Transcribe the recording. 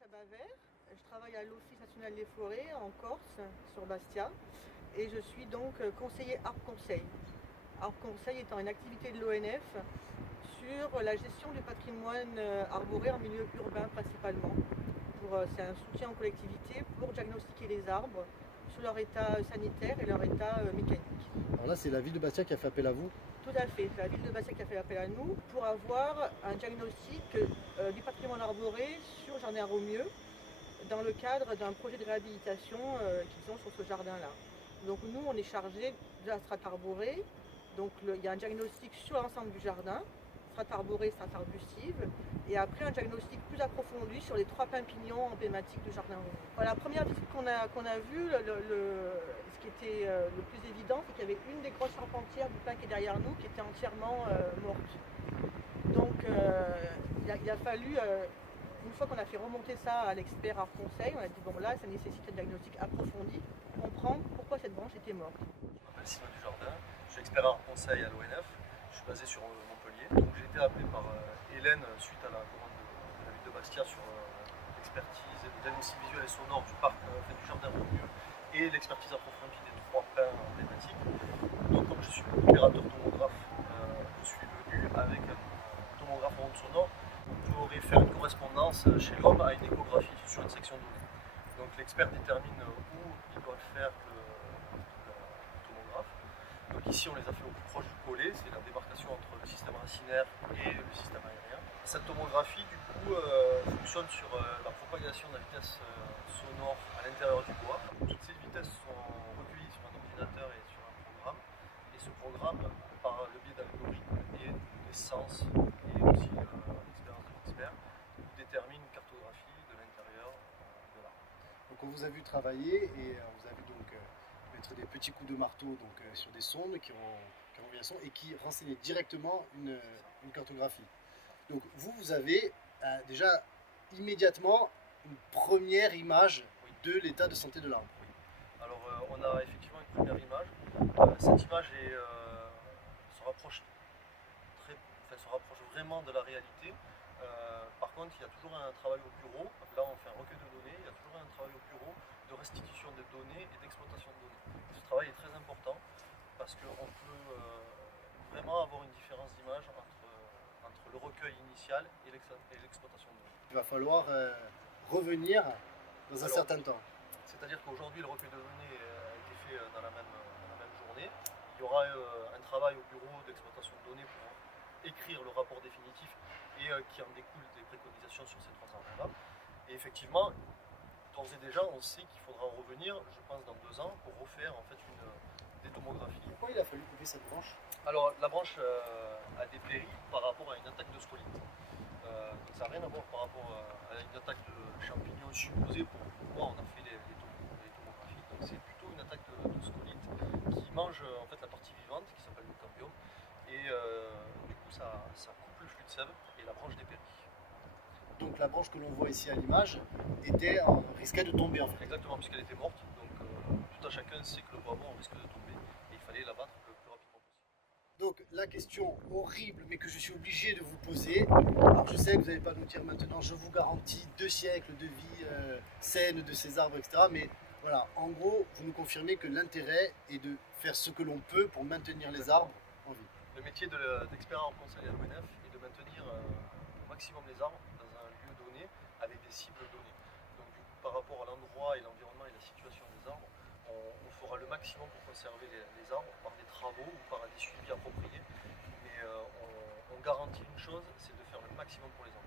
Chabavert, je travaille à l'Office national des forêts en Corse, sur Bastia, et je suis donc conseiller Arbre Conseil. Arbre Conseil étant une activité de l'ONF sur la gestion du patrimoine arboré en milieu urbain principalement. C'est un soutien aux collectivités pour diagnostiquer les arbres sur leur état sanitaire et leur état mécanique. Alors là, c'est la ville de Bastia qui a fait appel à vous. Tout à fait, c'est la ville de Bastia qui a fait appel à nous pour avoir un diagnostic du patrimoine arboré sur Jardin Romieux dans le cadre d'un projet de réhabilitation qu'ils ont sur ce jardin-là. Donc nous, on est chargé de la strate arborée. Donc il y a un diagnostic sur l'ensemble du jardin, strate arborée, strate arbustive, et après un diagnostic plus approfondi sur les 3 pins pignons emblématiques du jardin romieux. Voilà, la première visite qu'on a vue, ce qui était le plus évident, c'est qu'il y avait une des grosses charpentières du pin qui est derrière nous qui était entièrement morte. Donc il a fallu, une fois qu'on a fait remonter ça à l'expert Arbre Conseil, on a dit bon là ça nécessite un diagnostic approfondi, comprendre pourquoi cette branche était morte. Je m'appelle Sylvain Dujardin, je suis expert Arbre Conseil à l'ONF, je suis basé sur Montpellier. Donc j'ai été appelé par Hélène suite à la commande de la ville de Bastia sur l'expertise et le diagnostic visuel et sonore du parc du jardin Romieux et l'expertise approfondie des 3 pins emblématiques. Donc comme je suis opérateur tomographe, je suis venu avec un tomographe en ondes sonores pour faire une correspondance chez l'homme à une échographie sur une section donnée. Donc l'expert détermine où il doit faire le tomographe. Donc ici on les a fait au plus proche du collet, c'est la démarcation entre le système racinaire et le système aérien. Cette tomographie du coup fonctionne sur la propagation de la vitesse sonore à l'intérieur du bois. Toutes ces vitesses sont recueillies sur un ordinateur et sur un programme. Et ce programme, par le biais d'algorithmes et des sens et aussi l'expérience de l'expert, nous détermine une cartographie de l'intérieur de l'arbre. Donc on vous a vu travailler et on vous a vu donc mettre des petits coups de marteau sur des sondes qui ont envoyé un son et qui renseignaient directement une cartographie. Donc vous avez déjà immédiatement une première image de l'état de santé de l'arbre. Oui. Alors on a effectivement une première image. Cette image se rapproche vraiment de la réalité. Par contre, il y a toujours un travail au bureau. Là, on fait un recueil de données. Il y a toujours un travail au bureau de restitution des données et d'exploitation de données. Ce travail est très important parce qu'on peut vraiment avoir une différence d'image entre le recueil initial et l'exploitation de données. Il va falloir revenir dans un certain temps. C'est-à-dire qu'aujourd'hui, le recueil de données a été fait dans la même journée. Il y aura un travail au bureau d'exploitation de données pour écrire le rapport définitif et qui en découle des préconisations sur ces 3 arbres-là. Et effectivement, d'ores et déjà, on sait qu'il faudra revenir, je pense, dans 2 ans pour refaire en fait des tomographies. Pourquoi il a fallu couper cette branche? Alors, la branche a dépéri par rapport à une attaque de scolyte. Donc ça n'a rien à voir par rapport à une attaque de champignons supposée pour pourquoi on a fait les tomographies. Donc c'est plutôt une attaque de scolyte qui mange en fait la partie vivante qui s'appelle le cambium. Et du coup ça coupe le flux de sève et la branche dépérit. Donc la branche que l'on voit ici à l'image risquait de tomber en fait. Exactement, puisqu'elle était morte. Donc tout à chacun sait que le bois mort risque de tomber et il fallait l'abattre le plus rapidement possible. Donc la question horrible mais que je suis obligé de vous poser, alors je sais que vous n'allez pas nous dire maintenant je vous garantis 2 siècles de vie saine de ces arbres, etc. Mais voilà, en gros, vous nous confirmez que l'intérêt est de faire ce que l'on peut pour maintenir les arbres en vie. Le métier d'expert Arbre Conseil à l'ONF est de maintenir au maximum les arbres dans un lieu donné avec des cibles données. Donc du coup, par rapport à l'endroit et l'environnement et la situation des arbres, on fera le maximum pour conserver les arbres par des travaux ou par des suivis appropriés. Mais on garantit une chose, c'est de faire le maximum pour les arbres.